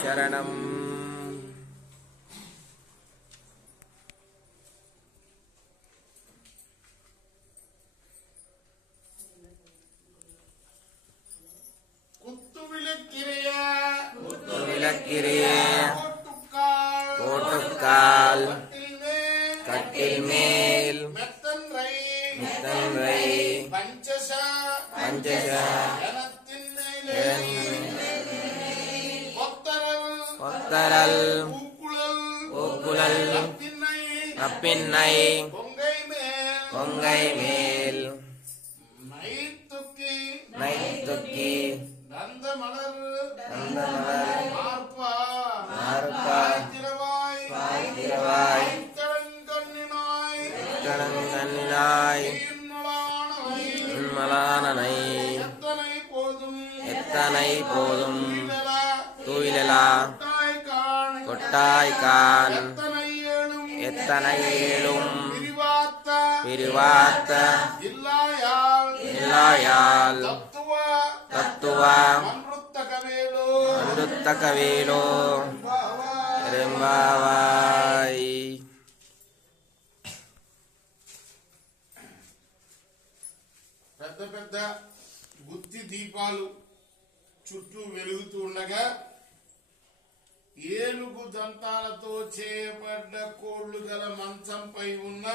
శరణం கோட்டுக்கால் கட்டில் மேல் மித்தன்றை பஞ்சச கொத்தரல் ஊக்குழல் நப்பின்னை கொங்கை மேல் நைத்துக்கி நந்தமலர் பாய்திரவாய் கண்ணினாய் உண்மலானனை எத்தனை போதும் தூயிலா கொட்டாய்கான் எத்தனை ஏழும் பிரிவாத்த இல்லாயால் தத்துவா அனுத்தகவேலோ రెంబావాయ్. పెద్ద పెద్ద గుత్తి దీపాలు చుట్టూ వెలుగుతూ ఉండగా ఏనుగు దంతాలతో చేయబడ్డ కోళ్లు గల మంచంపై ఉన్న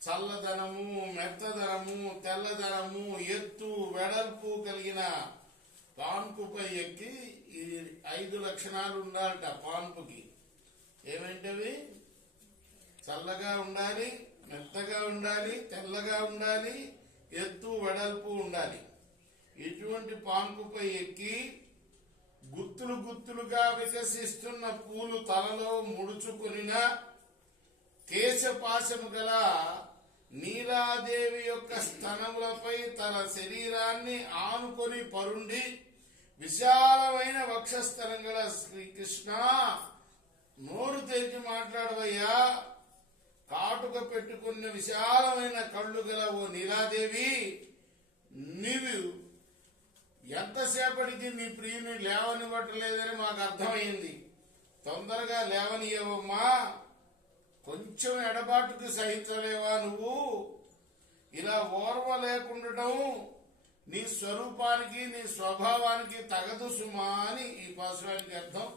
చల్లదనము, మెత్తదనము, తెల్లదనము, ఎత్తు వెడల్పు కలిగిన పాన్పుపై ఎక్కి ఈ 5 లక్షణాలు ఉండాలట. పాన్పుకి ఏమేంటవి? చల్లగా ఉండాలి, మెత్తగా ఉండాలి, తెల్లగా ఉండాలి, ఎత్తు వెడల్పు ఉండాలి. ఇటువంటి పాన్పుపై ఎక్కి గుత్తులు గుత్తులుగా వికసిస్తున్న పూలు తలలో ముడుచుకునిన కేశపాశము గల నీలాదేవి యొక్క స్తనములపై తన శరీరాన్ని ఆనుకొని పరుండి విశాలమైన వక్షస్థలం గల శ్రీకృష్ణ, నోరు తెరిచి మాట్లాడవయ్యా. కాటుక పెట్టుకున్న విశాలమైన కళ్ళు గల ఓ నీలాదేవి, నీవు ఎంతసేపటికి నీ ప్రియుని లేవనివ్వట్లేదని మాకు అర్థమైంది. తొందరగా లేవనియవమ్మా. కొంచెం ఎడబాటుకు సహించలేవా నువ్వు? ఇలా ఓర్వ లేకుండటం నీ స్వరూపానికి, నీ స్వభావానికి తగదు సుమా అని ఈ పాసురానికి అర్థం.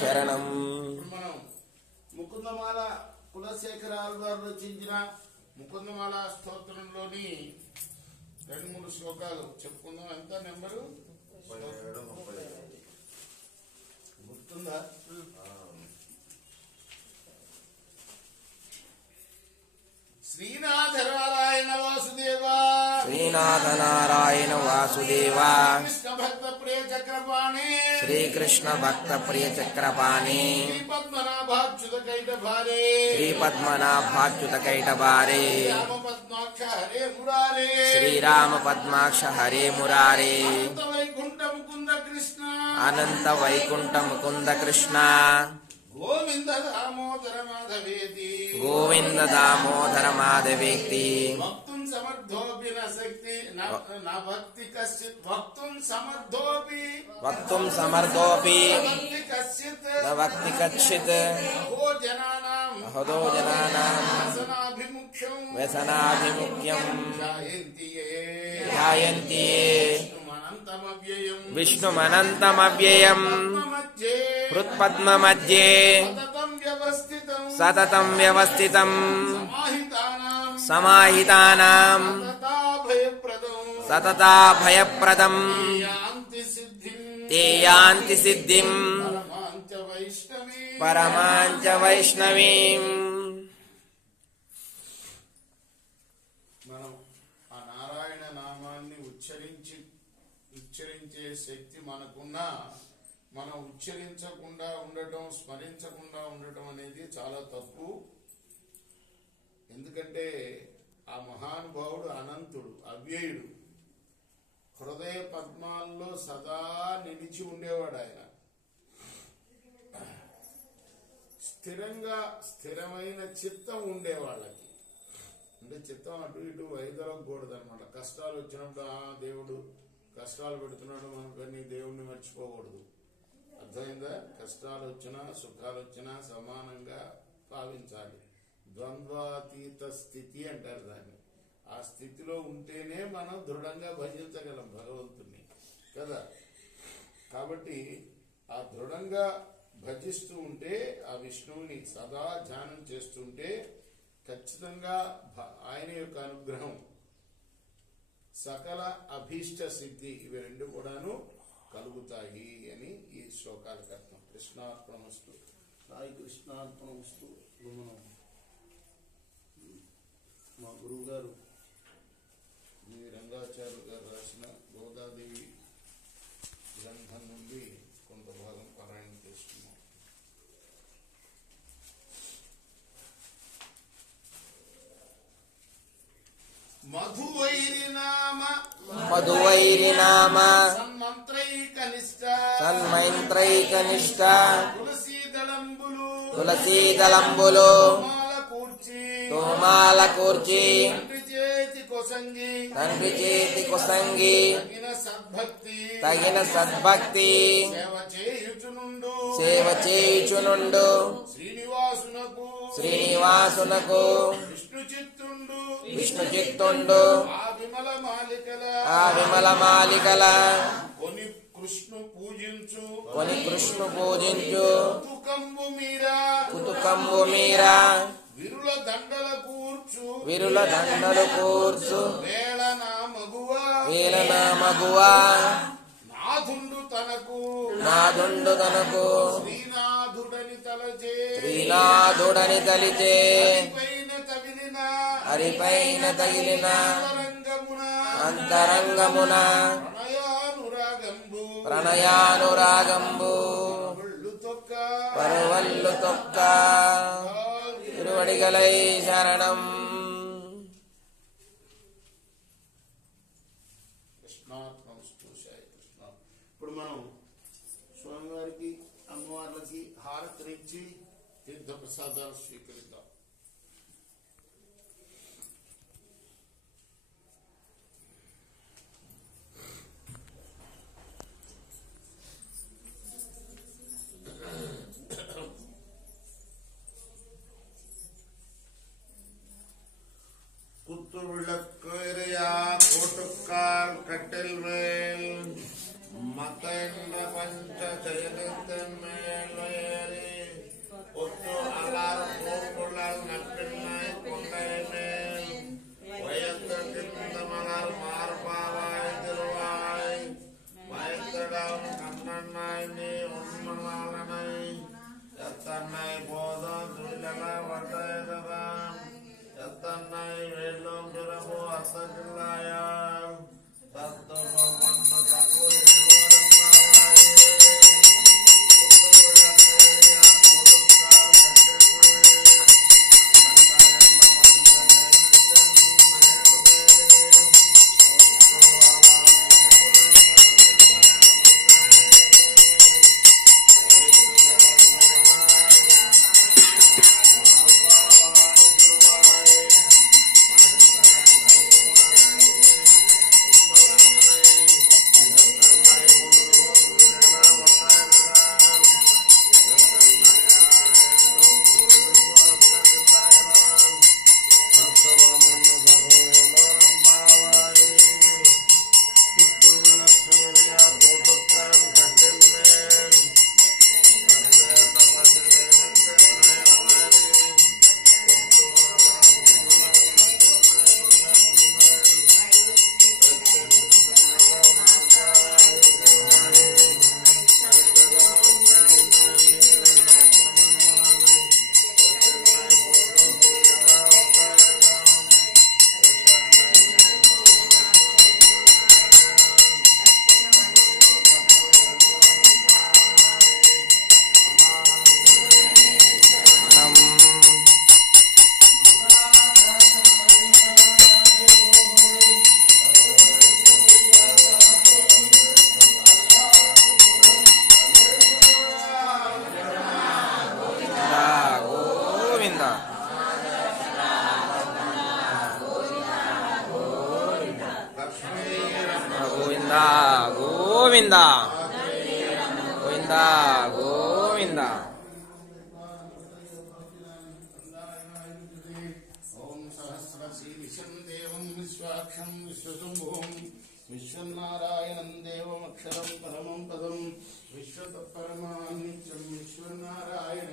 శరణం. మనం ముకుందమాల కులశేఖరాలు గారు రచించిన ముకుందమాల స్తోత్రంలోని 2-3 శ్లోకాలు చెప్పుకుందాం. ఎంత నెంబరు గుర్తుందా? శ్రీనాథ నారాయణ వాసుదేవా, శ్రీనాథ నారాయణ వాసుదేవా, కృష్ణ భక్త ప్రియ చక్రపాణి, శ్రీకృష్ణ భక్త ప్రియ చక్రపాణి, శ్రీ పద్మనాభాచ్యుత కైటభారే, శ్రీ పద్మనాభాచ్యుత కైటభారే, రామ పద్మాక్ష హరే మురారే, శ్రీరామ పద్మాక్ష హరే మురారే, అనంత వైకుంఠ ముకుంద కృష్ణ, అనంత వైకుంఠ ముకుంద కృష్ణ, గోవింద దామోదర మాధవేతి, గోవింద దామోదర మాధవేతి, భక్తుం సమర్థోపి న శక్తి నా భక్తి కశ్చిత్, భక్తుం సమర్థోపి వక్తుం సమర్థోపి భక్తి కశ్చిత్, న భక్తి కచ్చిత్, అహో జనానాం వ్యసనాభిముఖ్యం ధ్యాయంతి విష్ణుమనంతమవ్యయం హృత్పద్మమధ్యే సతతం వ్యవస్థితం సమాహితానాం సతతాభయప్రదం తే యాంతి సిద్ధిం పరమాంచ వైష్ణవీం. మనం ఆ నారాయణ నామాన్ని ఉచ్చరించే శక్తి మనకున్నా మనం ఉచ్చరించకుండా ఉండటం, స్మరించకుండా ఉండటం అనేది చాలా తప్పు. ఎందుకంటే ఆ మహానుభావుడు అనంతుడు, అవ్యయుడు, హృదయ పద్మాల్లో సదా నిలిచి ఉండేవాడు. ఆయన స్థిరమైన చిత్తం ఉండేవాళ్ళకి. అంటే చిత్తం అటు ఇటు వైదొలగకూడదు అనమాట. కష్టాలు వచ్చినప్పుడు దేవుడు కష్టాలు పెడుతున్నాడు మనకని దేవుణ్ణి మర్చిపోకూడదు. అర్థమైందా? కష్టాలు వచ్చినా సుఖాలు వచ్చినా సమానంగా భావించాలి. ద్వంద్వాతీత స్థితి అంటారు దాన్ని. ఆ స్థితిలో ఉంటేనే మనం దృఢంగా భజించగలం భగవంతుణ్ణి కదా. కాబట్టి ఆ దృఢంగా భజిస్తూ ఉంటే, ఆ విష్ణువుని సదా ధ్యానం చేస్తుంటే ఖచ్చితంగా ఆయన యొక్క అనుగ్రహం, సకల అభీష్ట సిద్ధి ఇవి రెండు కూడాను కలుగుతాయి అని ఈ శ్లోకాలకు అర్థం. కృష్ణార్పణమస్తు. సాయి కృష్ణార్పణమస్తు. మనం మా గురువు గారు శ్రీ రంగాచార్య గారు రాసిన గోదాదేవి గ్రంథం నుండి కొంత భాగం పారాయణ చేస్తున్నాం. మధువైరినామ సన్మంత్రైకనిష్ట తులసీదళంబులు తోమాల కూర్చి తండ్రి చేతి కొసంగి తగిన సద్భక్తి సేవ చేయుచునుండు శ్రీనివాసునకు విష్ణు చిత్తుండు ఆ విమల మాలికల కొని కృష్ణు పూజించు కుతుకంబు మీరా విరుల దండలు కూర్చు వేళన మగువా నాదుండు తనకు శ్రీనాథుడని తలిచే హరిపైన తగిలిన అంతరంగమున ప్రణయానురాగంబు పరువల్లు తొక్క తిరువడిగలై శరణం. ఇప్పుడు మనం స్వామివారికి అమ్మవార్లకి హారతినిచ్చి తీర్థ ప్రసాదాలు స్వీకరిద్దాం. குத்து விளக்கேறியா கோட்டுக்கால் கட்டில் மேல் மத்தென்ற பஞ்ச செயலத்தின் மேல் வேறி ஒத்து அலார் பூங்குழல் நப்பின்னாய் கொண்டை மேல் வயத்திருந்த மலர் மார்பாவாய் திருவாய் வயத்திடம் கண்ணன்னாய் நீ உண்மலாளனை எத்தன்னை போதும் துயிலக வட்டதான் எத்தன்னை வேலும் பிறகு அசகில்லாயால் தத்துவம் வந்த தப்பு గోవింద గోవింద గోవింద. ఓం సహస్రశీర్షం దేవం విశ్వాక్షం విశ్వశంభుం విశ్వనారాయణం దేవమక్షరం పరమం పదం విశ్వతత్పరమాన్నిత్యం విశ్వనారాయణ